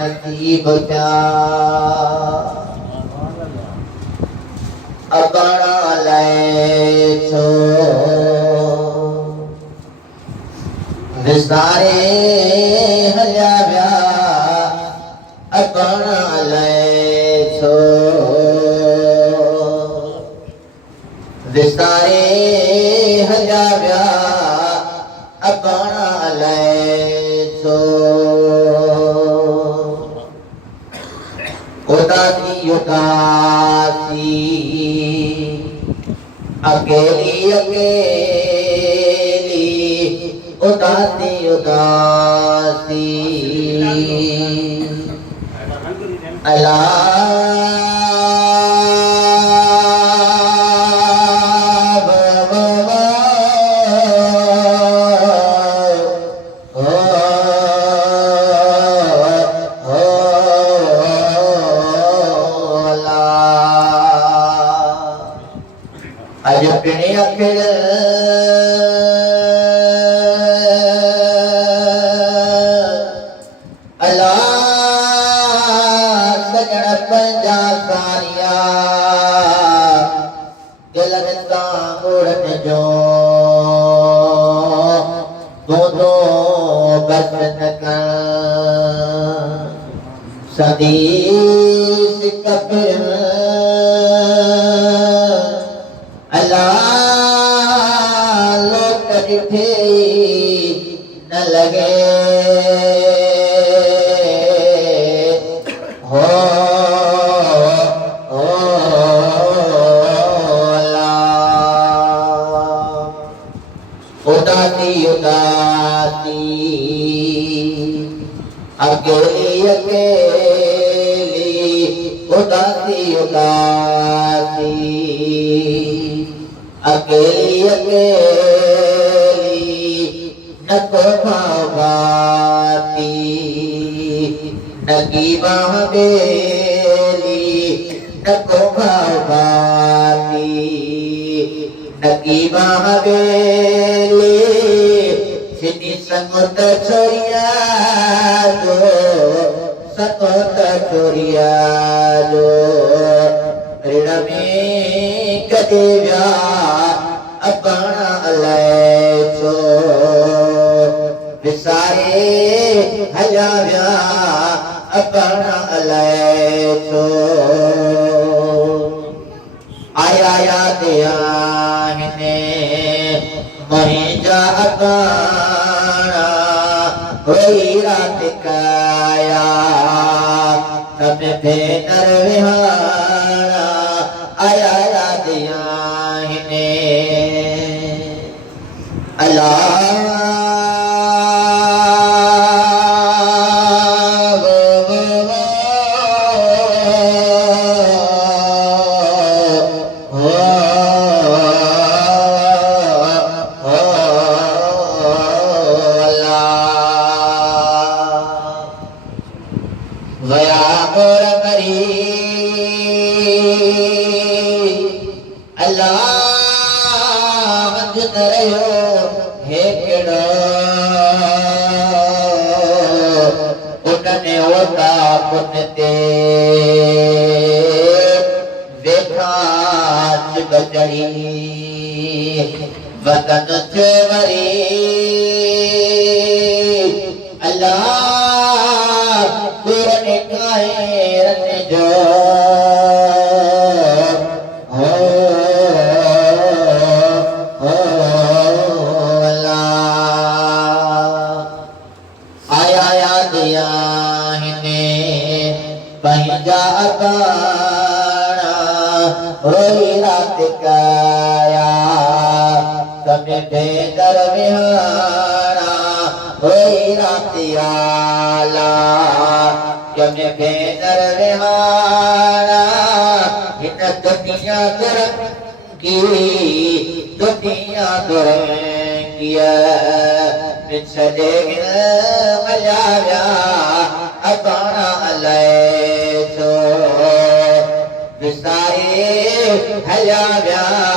नसीब क्या अपना ले छो विसारे हलिया व्या अपना ले छो विसारे हलिया व्या अपना ले छो उदासी उदासी अकेली अकेली उदासी उदासी अल्लाह अपने अखिल अल्लाह सजन पंजा सारिया दिलता उड़न जो दो बस न सदी कपिल लोक ॾिठे न लगे हो उदासी उदासी अकेली अकेली उदासी उदासी अकेली अकेली नको भावाती नकी बेली नको भावाती नकी बेली सिनी संगत छोरिया जो संगत छोरिया जो ऋण में कदे व्या अपना ले छो विसारे हलिया व्या अपना ले छो आया याद आहिने मुंहिंजा अपना हुई रात काया तब भेनर विहारा आया याद आहिने अल्लाह गया मोर करी अल्लाह मंद रहियो हे केड़ो उनने होता पुनते वेठा चिबचड़ी वतन चवरी अल्लाह पूरन कायरन जो आया याद आहिने पंहिंजा अपना होई रात काया तमे भेदर विहारा होई रात आला तमे भेदर विहारा इन दुनिया दुरंगिया पिछले मलाया अपना ले छो विसारे हलिया व्या